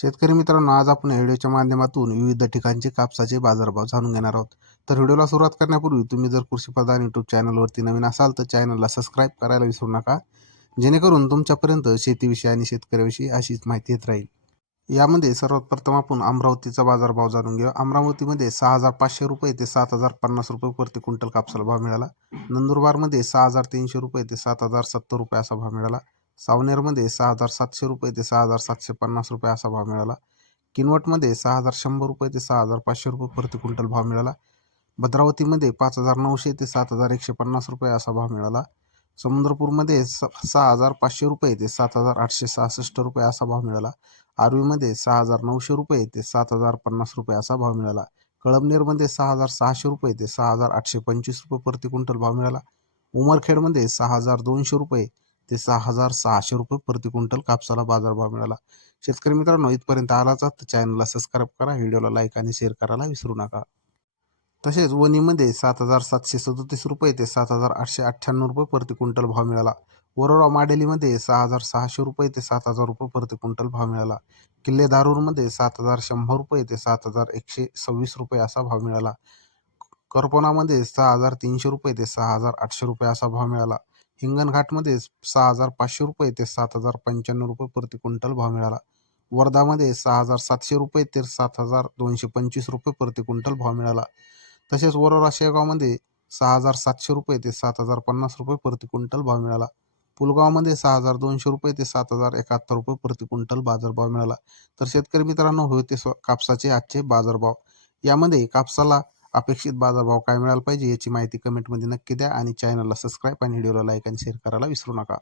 शेतकरी मित्रांनो आज आपण या व्हिडिओच्या माध्यमातून विविध ठिकाणचे कापसाचे बाजारभाव जाणून घेणार आहोत. तर व्हिडिओला सुरुवात करण्यापूर्वी तुम्ही जर कृषी प्रधान यूट्यूब चॅनलवरती नवीन असाल तर चॅनलला सबस्क्राईब करायला विसरू नका. जेणेकरून तुमच्यापर्यंत शेतीविषयी आणि शेतकऱ्याविषयी अशीच माहिती येत राहील. यामध्ये सर्वात प्रथम आपण अमरावतीचा बाजारभाव जाणून घेऊ. अमरावतीमध्ये सहा हजार पाचशे रुपये ते सात हजार पन्नास रुपये प्रति क्विंटल कापसाला भाव मिळाला. नंदुरबारमध्ये सहा हजार तीनशे रुपये ते सात हजार सत्तर रुपये असा भाव मिळाला. सावनेरमध्ये सहा हजार सातशे रुपये ते सहा हजार सातशे पन्नास रुपये असा भाव मिळाला. किनवटमध्ये सहा हजार शंभर रुपये ते सहा हजार पाचशे रुपये प्रति क्विंटल भाव मिळाला. भद्रावतीमध्ये पाच हजार नऊशे ते सात हजार एकशे पन्नास रुपये असा भाव मिळाला. समुद्रपूरमध्ये स सहा हजार पाचशे रुपये ते सात हजार आठशे सहासष्ट रुपये असा भाव मिळाला. आर्वीमध्ये सहा हजार नऊशे रुपये ते सात हजार पन्नास रुपये असा भाव मिळाला. कळमनेरमध्ये सहा हजार सहाशे रुपये ते सहा हजार आठशे पंचवीस रुपये प्रति क्विंटल भाव मिळाला. उमरखेडमध्ये सहा हजार दोनशे रुपये ते सहा हजार सहाशे रुपये प्रति क्विंटल कापसाला बाजारभाव मिळाला. शेतकरी मित्रांनो इथपर्यंत आलाच तर चॅनलला सबस्क्राईब करा व्हिडिओला लाईक आणि शेअर करायला विसरू नका. तसेच वणीमध्ये सात हजार सातशे सदोतीस रुपये ते सात हजार आठशे अठ्ठ्याण्णव रुपये प्रति क्विंटल भाव मिळाला. वरोरा माडेलीमध्ये सहा हजार सहाशे रुपये ते सात हजार रुपये प्रति क्विंटल भाव मिळाला. किल्लेदारूरमध्ये सात हजार शंभर रुपये ते सात हजार एकशे सव्वीस रुपये असा भाव मिळाला. करपोनामध्ये सहा हजार तीनशे रुपये ते सहा हजार आठशे रुपये असा भाव मिळाला. हिंगणघाटमध्ये सहा हजार पाचशे रुपये ते सात हजार पंच्याण्णव रुपये प्रति क्विंटल भाव मिळाला. वर्धामध्ये सहा हजार सातशे रुपये ते सात हजार दोनशे पंचवीस रुपये प्रति क्विंटल भाव मिळाला. तसेच वरोरा शेगावमध्ये सहा हजार सातशे रुपये ते सात हजार पन्नास रुपये प्रति क्विंटल भाव मिळाला. पुलगावमध्ये सहा हजार दोनशे रुपये ते सात हजार एकाहत्तर रुपये प्रति क्विंटल बाजारभाव मिळाला. तर शेतकरी मित्रांनो होते स्व कापसाचे आजचे बाजारभाव यामध्ये कापसाला अपेक्षित बाजारभाव काय मिळाला पाहिजे याची माहिती कमेंटमध्ये नक्की द्या आणि चॅनलला सबस्क्राईब आणि व्हिडिओला लाईक आणि शेअर करायला विसरू नका.